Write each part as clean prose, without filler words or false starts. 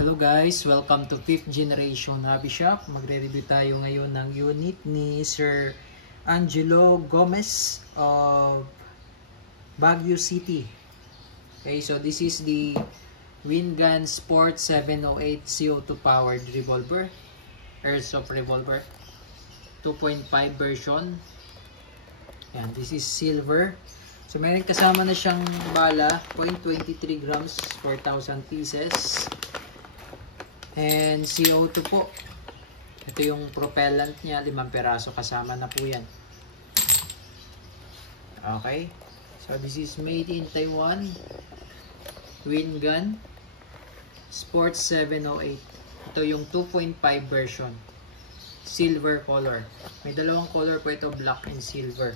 Hello guys, welcome to 5th Generation Hobby Shop. Magre-review tayo ngayon ng unit ni Sir Angelo Gomez of Baguio City. Okay, so this is the Wingun Sport 708 CO2 powered revolver, airsoft revolver, 2.5 version. Yan, this is silver. So meron kasama na siyang bala, 0.23 grams, 4,000 pieces. And CO2 po. Ito yung propellant niya, 5 peraso kasama na po yan. Okay. So this is made in Taiwan. Wingun Sport 708. Ito yung 2.5 version. Silver color. May dalawang color po ito, black and silver.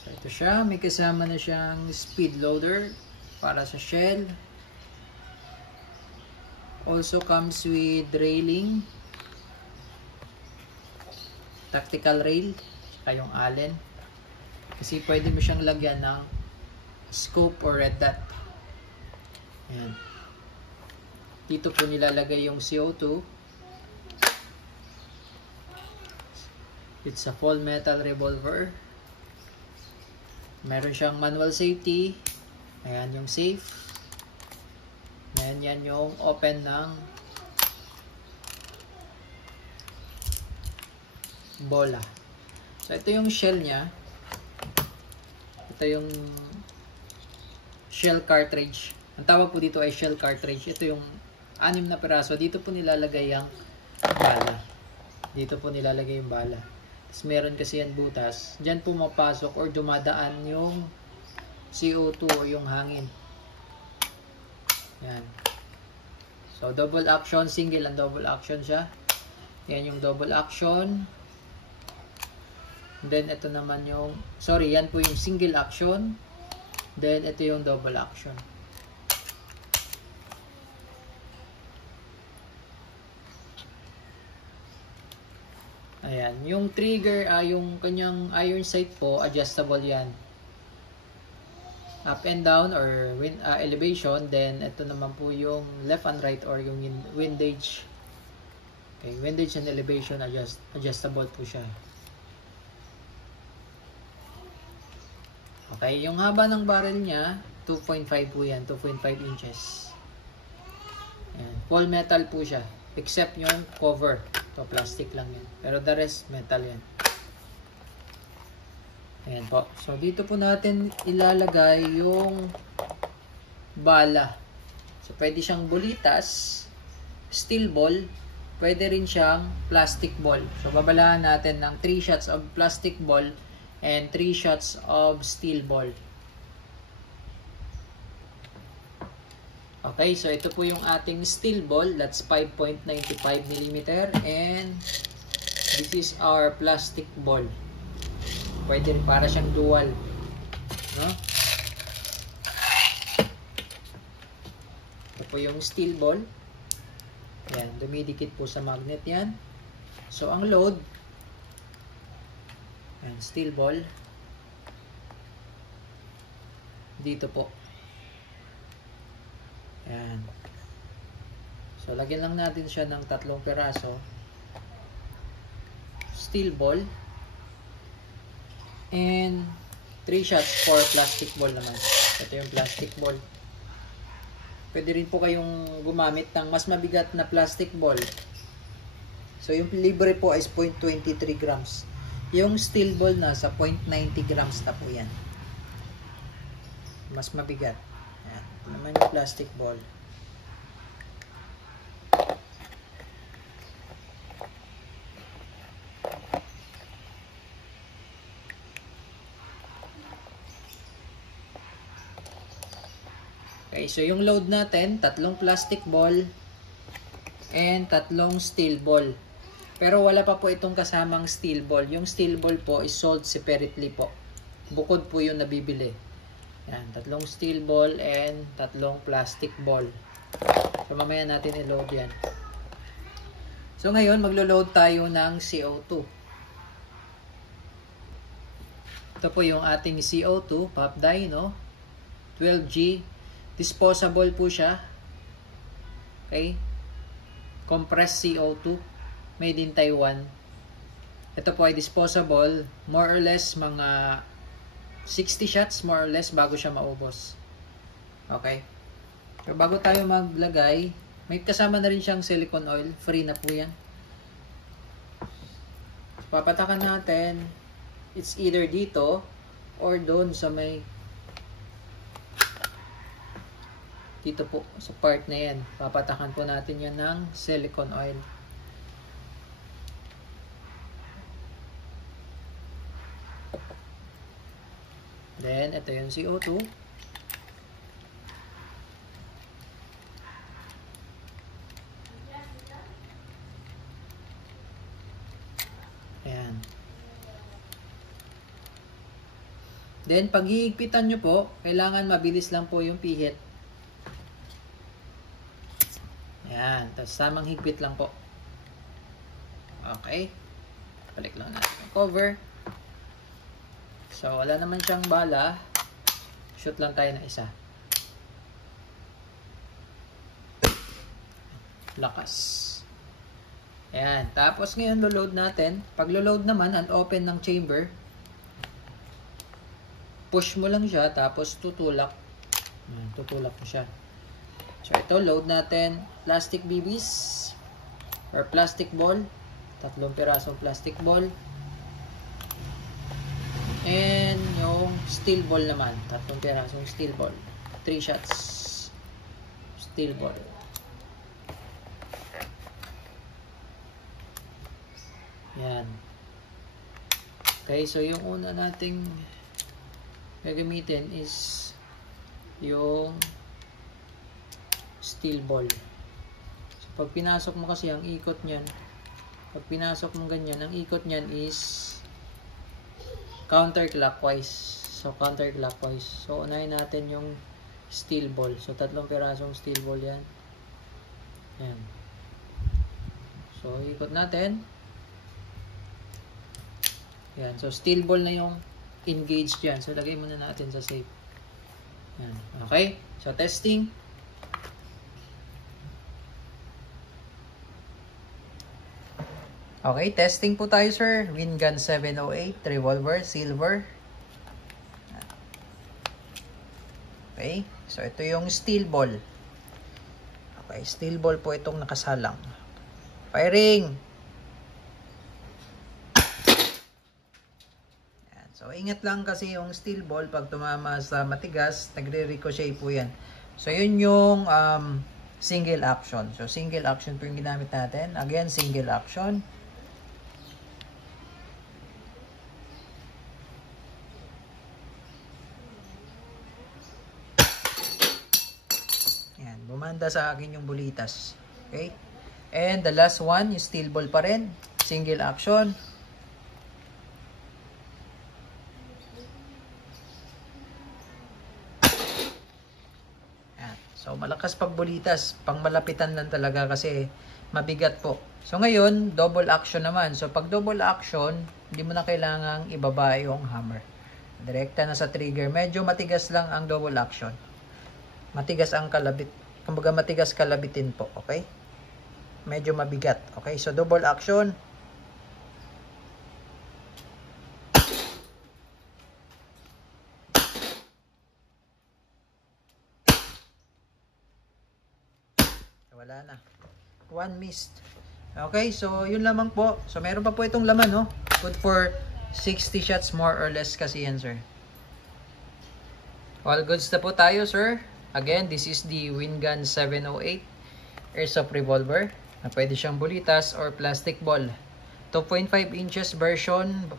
So ito siya, may kasama na siyang speed loader para sa shell. Also comes with railing, tactical rail, saka yung allen. Kasi pwede mo siyang lagyan ng scope or red dot. Ayan. Dito po nilalagay yung CO2. It's a full metal revolver. Meron siyang manual safety. Ayan yung safe. Ayan yan yung open ng bola. So ito yung shell niya. Ito yung shell cartridge. Ang tawag po dito ay shell cartridge. Ito yung 6 na peraso. Dito po nilalagay yung bala. Dito po nilalagay yung bala. Tapos meron kasi yan butas. Diyan po mapasok or dumadaan yung CO2 o yung hangin. Yan. So, double action, single and double action siya. Yan yung double action. Then, ito naman yung, sorry, yan po yung single action. Then, ito yung double action. Ayan. Yung trigger, yung kanyang iron sight po, adjustable yan. Up and down or elevation. Then ito naman po yung left and right or yung windage. Okay, windage and elevation adjustable po siya. Okay, yung haba ng barrel niya 2.5 po yan, 2.5 inches. Ayan, full metal po siya except yung cover. Ito plastic lang yan. Pero the rest metal yan. Ayan po. So, dito po natin ilalagay yung bala. So, pwede siyang bulitas, steel ball, pwede rin siyang plastic ball. So, babalaan natin ng 3 shots of plastic ball and 3 shots of steel ball. Okay, so ito po yung ating steel ball. That's 5.95 mm and this is our plastic ball. Pwede rin para siyang dual, no? Ito po yung steel ball. Yan, dumidikit po sa magnet yan. So, ang load, yan, steel ball. Dito po. Yan. So, lagyan lang natin siya ng 3 peraso. Steel ball. And 3 shots for plastic ball naman. Ito yung plastic ball. Pwede rin po kayong gumamit ng mas mabigat na plastic ball. So yung libre po is 0.23 grams. Yung steel ball nasa 0.90 grams na po yan. Mas mabigat. Yan. Ito naman yung plastic ball. Okay, so yung load natin, 3 plastic ball and 3 steel ball. Pero wala pa po itong kasamang steel ball. Yung steel ball po is sold separately po. Bukod po yung nabibili. Yan, 3 steel ball and 3 plastic ball. So mamaya natin i-load yan. So ngayon, maglo-load tayo ng CO2. Ito po yung ating CO2, Pop Dyno, 12G Disposable po siya. Okay? Compressed CO2. Made in Taiwan. Ito po ay disposable. More or less mga 60 shots more or less bago siya maubos. Okay? So, bago tayo maglagay, may kasama na rin siyang silicone oil. Free na po yan. Papatakan natin. It's either dito or doon sa may dito po sa part na yan. Papatakan po natin yan ng silicone oil. Then, ito yung CO2. Ayan. Then, pag hihigpitan nyo po, kailangan mabilis lang po yung pihit. Ayan. Tapos, tamang higpit lang po. Okay. Balik lang natin yung cover. So, wala naman siyang bala. Shoot lang tayo ng isa. Lakas. Ayan. Tapos ngayon, load natin. Pag load naman, un-open ng chamber. Push mo lang siya, tapos tutulak. Ayan, tutulak mo siya. So, ito, load natin. Plastic BBs. Or plastic ball. 3 pirasong plastic ball. And yung steel ball naman. 3 pirasong steel ball. 3 shots. Steel ball. Yan. Okay, so yung una nating gagamitin is yung steel ball. So, pag pinasok mo kasi ang ikot niyan, pag pinasok mo ganyan, ang ikot niyan is counterclockwise. So, counterclockwise. So, unahin natin yung steel ball. So, 3 pirasong steel ball yan. Yan. So, ikot natin. Yan. So, steel ball na yung engaged yan. So, lagay muna natin sa safe. Yan. Okay? So, testing. Okay, testing po tayo, sir. Wingun 708, revolver, silver. Okay, so ito yung steel ball. Okay, steel ball po itong nakasalang. Firing! Yan. So, ingat lang kasi yung steel ball, pag tumama sa matigas, nagre-ricochet po yan. So, yun yung single action. So, single action po yung ginamit natin. Again, single action. Bumanda sa akin yung bulitas. Okay? And the last one, yung steel ball pa rin. Single action. Yan. So, malakas pag bulitas. Pang malapitan lang talaga kasi mabigat po. So, ngayon, double action naman. So, pag double action, hindi mo na kailangang ibaba yung hammer. Direkta na sa trigger. Medyo matigas lang ang double action. Matigas ang kalabit. Kumbaga matigas kalabitin po, okay? Medyo mabigat, okay? So double action. Wala na. One missed. Okay, so yun lamang po. So meron pa po itong laman, no? Good for 60 shots more or less kasi yan, sir. All goods na po tayo, sir. Again, this is the Wingun 708 airsoft revolver na pwede siyang bulitas or plastic ball. 2.5 inches version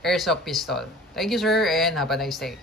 airsoft pistol. Thank you, sir, and have a nice day.